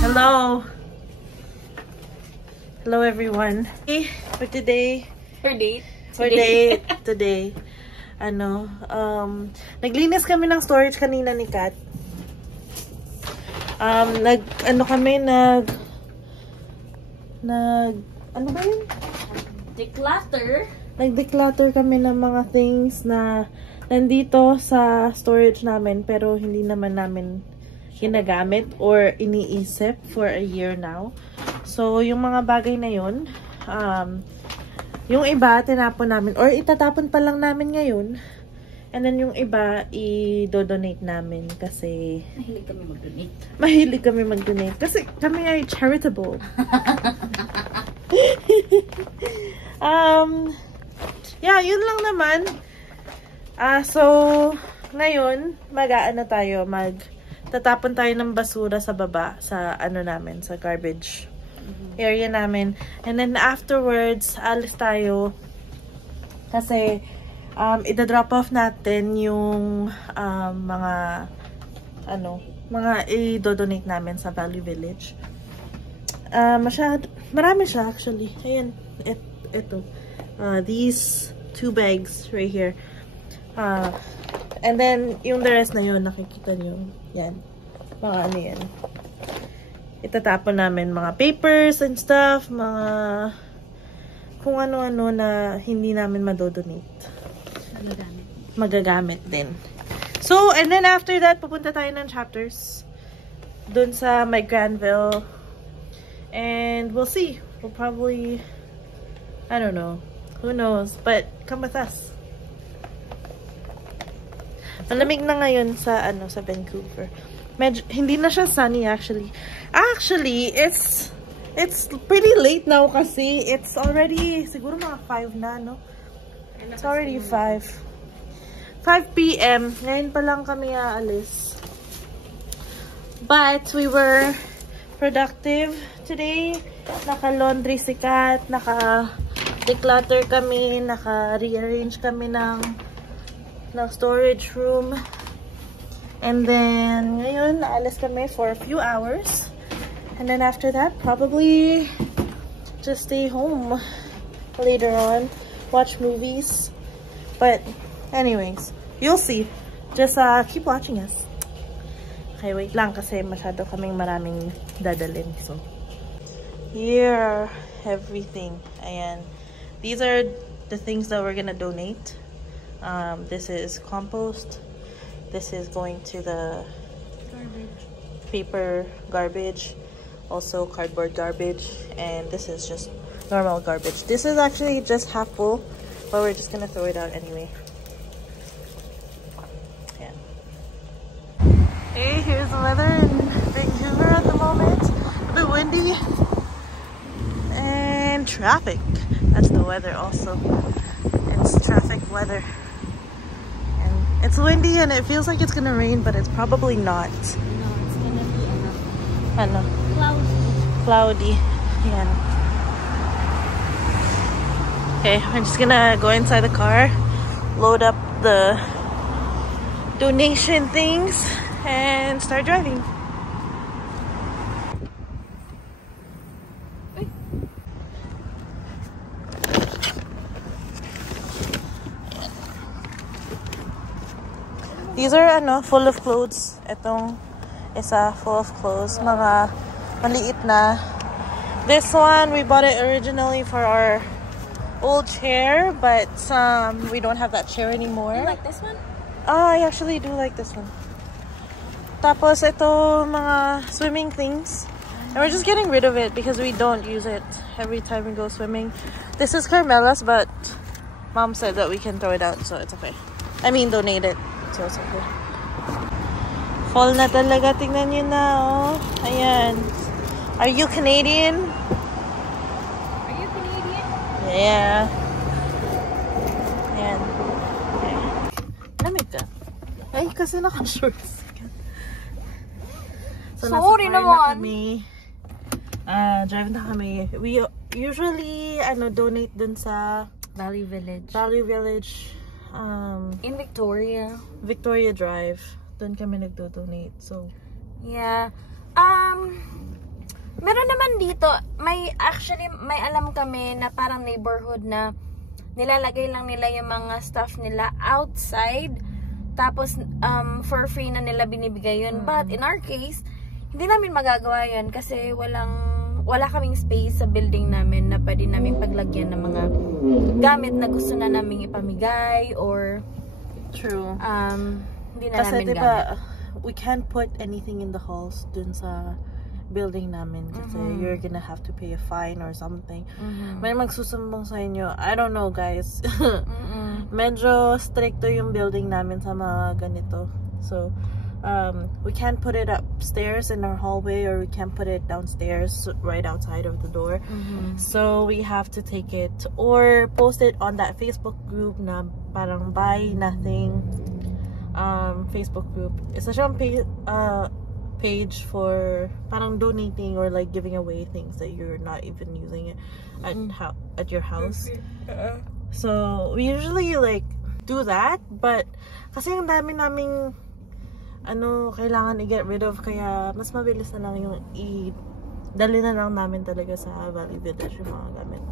Hello. Hello everyone. For today. For date. Today. Naglinis kami ng storage kanina ni Kat. Ano ba yun? Nag-declutter kami ng mga things na nandito sa storage namin pero hindi naman namin ginagamit or iniisip for a year now. So, yung mga bagay na yun, yung iba, tinapon namin or itatapon pa lang namin ngayon. And then yung iba, i-donate namin kasi mahilig kami mag-donate. Kasi kami ay charitable. Yeah, yun lang naman. So, ngayon, tatapon tayo ng basura sa baba, sa namin, sa garbage area namin. And then afterwards, alis tayo kasi ida-drop off natin yung mga i-donate namin sa Value Village. Marami siya actually. Ayan, ito. These 2 bags right here. And then, yung the rest na yun, nakikita nyo. Yan. Mga yan. Itatapon namin mga papers and stuff. Mga kung ano-ano na hindi namin madodonate. Magagamit din. So, and then after that, pupunta tayo ng chapters. Dun sa my Granville. And we'll see. We'll probably, I don't know. Who knows? But, come with us. Malamig na ngayon sa Vancouver. Medyo hindi na siya sunny actually. Actually, it's pretty late now kasi it's already siguro mga 5 na, no? It's already 5 p.m. Ngayon pa lang kami aalis. But we were productive today. Naka-laundry si Kat, naka-declutter kami, naka-rearrange kami ng storage room. And then, ngayon, naalis kami for a few hours. And then after that, probably just stay home later on. Watch movies. But, anyways, you'll see. Just keep watching us. Okay, wait lang kasi masyado kaming maraming dadalhin. So, here, everything. Ayan. These are the things that we're gonna donate. This is compost. This is going to the paper garbage, also cardboard garbage, and this is just normal garbage. This is actually just half full, but we're just gonna throw it out anyway. Yeah. Hey, here's the weather in Vancouver at the moment. A bit windy and traffic. That's the weather also. It's traffic weather. It's windy and it feels like it's gonna rain, but it's probably not. No, it's gonna be cloudy. Yeah. Okay, I'm just gonna go inside the car, load up the donation things, and start driving. These are full of clothes. Itong isa full of clothes. Mga maliit na. This one, we bought it originally for our old chair, but we don't have that chair anymore. You like this one? I actually do like this one. Tapos ito, mga swimming things. And we're just getting rid of it because we don't use it every time we go swimming. This is Carmela's, but Mom said that we can throw it out, so it's okay. I mean, donate it. So it's okay. Fall na talaga. Tingnan nyo na, oh. Ayan. Are you Canadian? Are you Canadian? Yeah. Ayan. Okay. Lamig ka. Ay, kasi naka-shorts. So, sorry naman. Kami. Drive na kami. We usually, donate dun sa Value Village. Value Village. In Victoria. Victoria Drive. Doon kami nagdo-donate. So, Yeah. Meron naman dito, may alam kami na parang neighborhood na nilalagay lang nila yung mga stuff nila outside. Tapos, for free na nila binibigay yun. But, in our case, hindi namin magagawa yun kasi wala kaming space sa building namin na pwede namin paglagyan ng mga gamit na gusto na naming ipamigay or true. Hindi na Kasi namin diba, gamit. we can't put anything in the halls dun sa building namin kasi you're gonna have to pay a fine or something. May magsusumbong sa inyo. I don't know, guys. Medyo stricto yung building namin sa mga ganito. So, we can't put it upstairs in our hallway or we can't put it downstairs right outside of the door. So, we have to take it or post it on that Facebook group na parang buy nothing Facebook group. Isa siyang page for parang donating or like giving away things that you're not even using it at your house. So we usually like do that, but kasi yung dami naming kailangan i-get rid of, kaya mas mabilis na lang yung dali na lang namin talaga sa Valley Village yung mga gamit.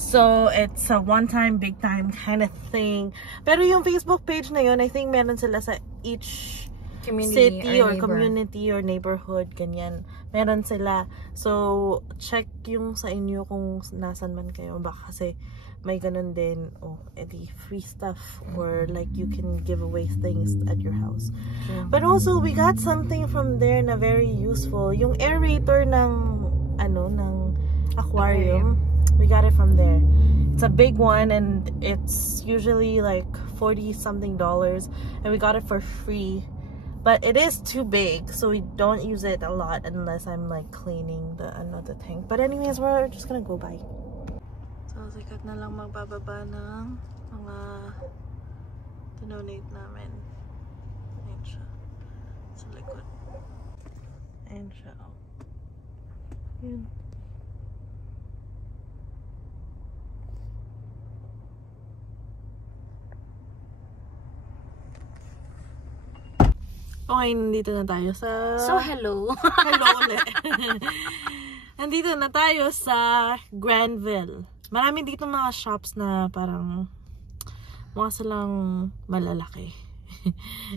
So it's a one-time, big-time kind of thing. Pero yung Facebook page na yun, I think meron sila sa each city or community or neighborhood, ganyan. Meron sila. So, check yung sa inyo kung nasan man kayo. Baka kasi may ganun din, edi free stuff or like you can give away things at your house. But also, we got something from there na very useful. Yung aerator ng aquarium. We got it from there. It's a big one and it's usually like $40 something, and we got it for free. But it is too big, so we don't use it a lot unless I'm like cleaning the tank. But anyways, we're just gonna go by. So sikat na lang magbababa ng mga donate namin. Ayan siya. Sa likod. Ayan siya. Ayan. Okay, nandito na tayo sa... So, hello. Hello ulit. Nandito na tayo sa Granville. Marami dito mga shops na parang mukha silang malalaki.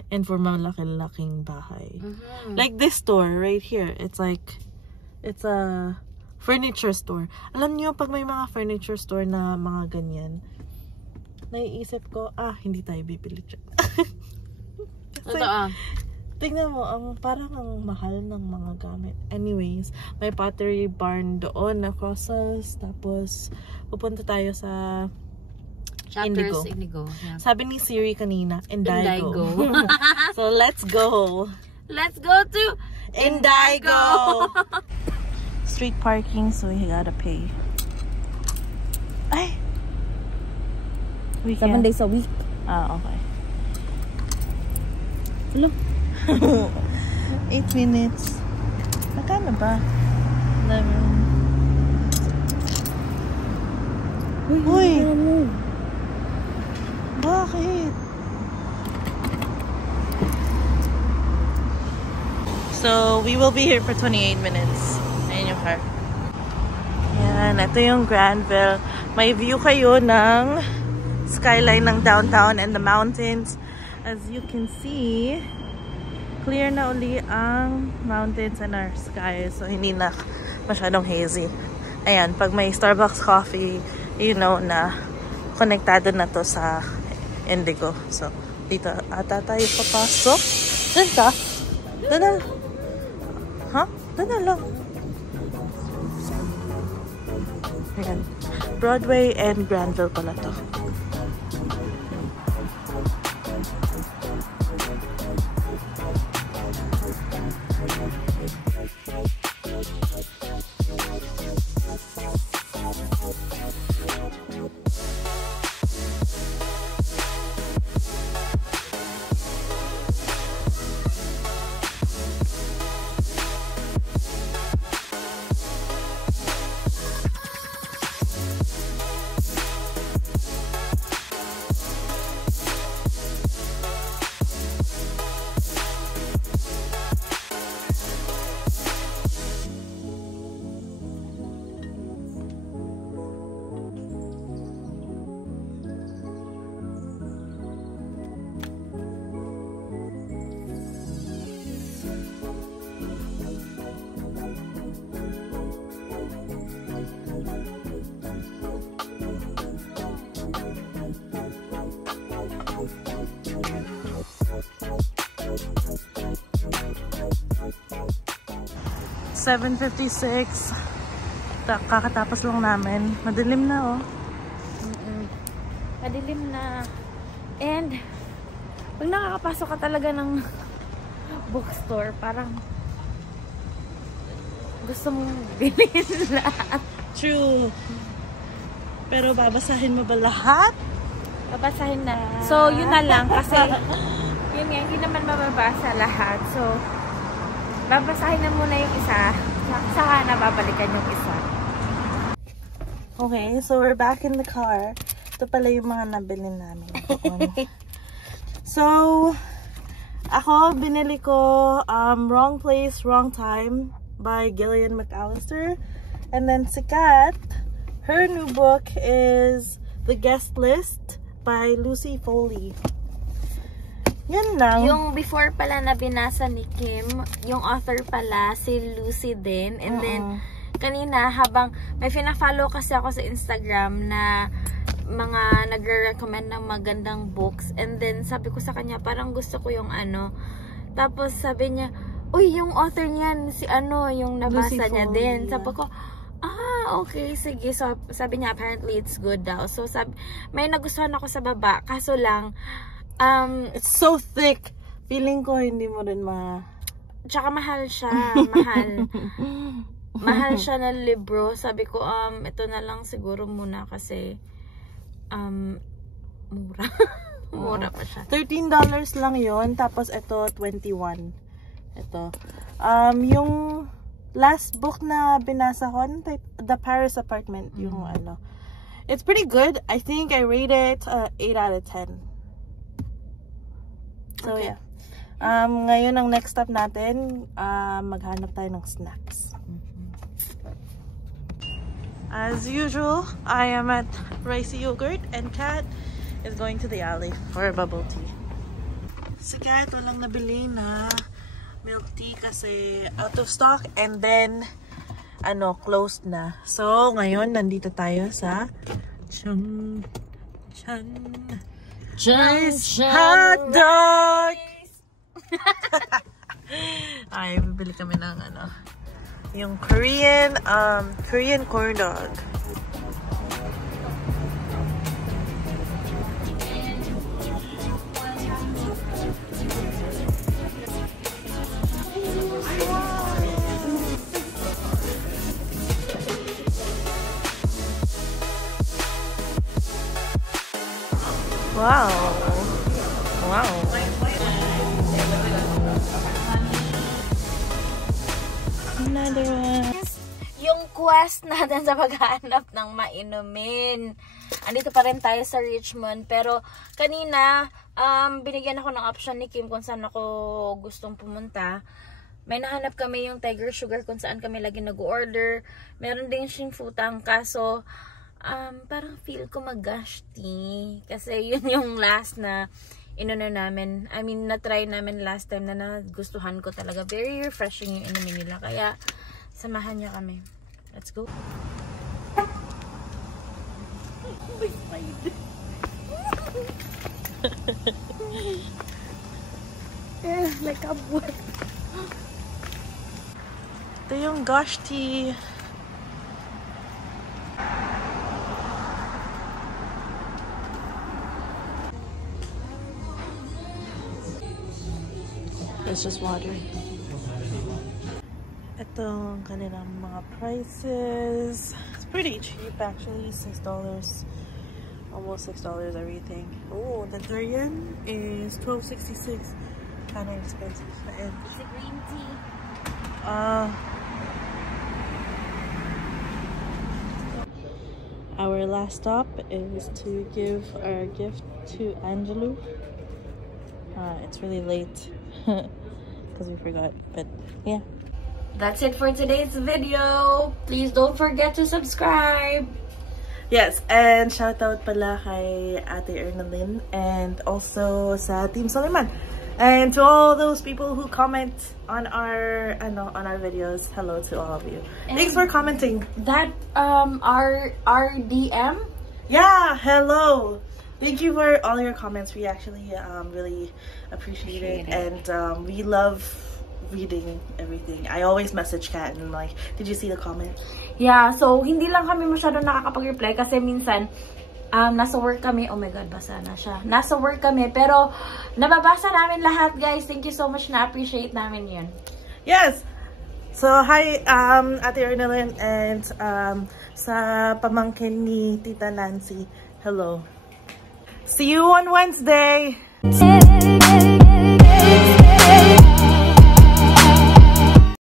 And for malaki-laking bahay. Like this store right here. It's a furniture store. Alam niyo, pag may mga furniture store na mga ganyan, naiisip ko, hindi tayo bibili dyan. Kasi, tingnan mo, parang ang mahal ng mga gamit. Anyways, may pottery barn doon na crosses. Tapos, pupunta tayo sa Indigo. Yeah. Sabi ni Siri kanina, Indigo. So, let's go. Let's go to Indigo. Street parking, so we gotta pay. Ay! 7 days a week. Okay. Look. 8 minutes. Magkano ba? 11. Uy! Bakit? So, we will be here for 28 minutes. Ayan yung car. Yan, ito yung Granville. May view kayo ng skyline ng downtown and the mountains. As you can see, clear na uli ang mountains and our sky. So, hindi na masyadong hazy. Ayan, pag may Starbucks coffee, you know na konektado na to sa Indigo. So, dito ata tayo papasok. Diyan ka? Doon na. Ha? Doon na lang. Ayan. Broadway and Granville pala to. 7:56. Kakatapos lang namin. Madilim na, oh. Madilim na. And, pag nakakapasok ka talaga ng bookstore, parang gusto mong bilhin lahat. True. Pero babasahin mo ba lahat? Babasahin na. So, yun na lang. Kasi, yun nga, hindi naman mababasa lahat. So, babasahin na muna yung isa. Saka na babalikan yung isa. Okay, so we're back in the car. Ito pala yung mga nabili namin. So, ako, binili ko Wrong Place, Wrong Time by Gillian McAllister. And then si Kat, her new book is The Guest List by Lucy Foley. Yan lang. Yung before pala na binasa ni Kim, yung author pala, si Lucy din. And then, kanina, habang may fina-follow kasi ako sa Instagram na mga nagre-recommend ng magandang books. And then, sabi ko sa kanya, parang gusto ko yung ano. Tapos, sabi niya, uy, yung author niyan, si ano, yung nabasa niya din. Sabi ko, okay, sige. So, sabi niya, apparently, it's good daw. So, may nagustuhan ako sa baba. Kaso lang, it's so thick. Feeling ko, hindi mo rin tsaka mahal siya. Mahal. Mahal siya na libro. Sabi ko, ito na lang siguro muna kasi, mura. Mura pa siya. $13 lang yon. Tapos, ito, 21. Ito. Yung last book na binasa ko, The Paris Apartment, yung ano. It's pretty good. I think I rate it 8 out of 10. So, okay. Yeah. Ngayon, ang next step natin, maghanap tayo ng snacks. As usual, I am at Rice Yogurt and Kat is going to the alley for a bubble tea. Si Kat, walang nabili na milk tea kasi out of stock and then closed na. So, ngayon, nandito tayo sa Rice Hotdog! Ay, bibili kami ng yung Korean corn dog. Wow. Wow. Another one. Yung quest natin sa paghahanap ng mainumin. Andito pa rin tayo sa Richmond. Pero kanina, binigyan ako ng option ni Kim kung saan ako gustong pumunta. May nahanap kami yung Tiger Sugar kung saan kami lagi nag-order. Meron din siyang futang. Kaso, parang feel ko mag-gosh tea. Kasi yun yung last na namin. I mean, na-try namin last time na nagustuhan ko talaga. Very refreshing yung inumin nila. Kaya, samahan niyo kami. Let's go. Like a boy. Ito yung gosh tea. It's just water. Ito ang kanilang mga prices. It's pretty cheap actually. $6. Almost $6 everything. Oh, the durian is $12.66. Kind of expensive. And It's a green tea. Our last stop is to give our gift to Angelou. It's really late because we forgot, but yeah. That's it for today's video. Please don't forget to subscribe. Yes, and shout out pala kay Ate Ernalyn and also sa Team Soliman. And to all those people who comment on our videos, hello to all of you. And thanks for commenting. That our DM? Yeah, hello. Thank you for all your comments. We actually really appreciate it. And we love reading everything. I always message Kat and I'm like, did you see the comment? Yeah, so hindi lang kami masyado nakakapag-reply kasi minsan nasa work kami. Oh my God, basa na siya. Nasa work kami, pero nababasa namin lahat, guys. Thank you so much, na-appreciate namin yun. Yes! So, hi, Ate Ernalyn and sa pamangkin ni Tita Nancy. Hello. See you on Wednesday!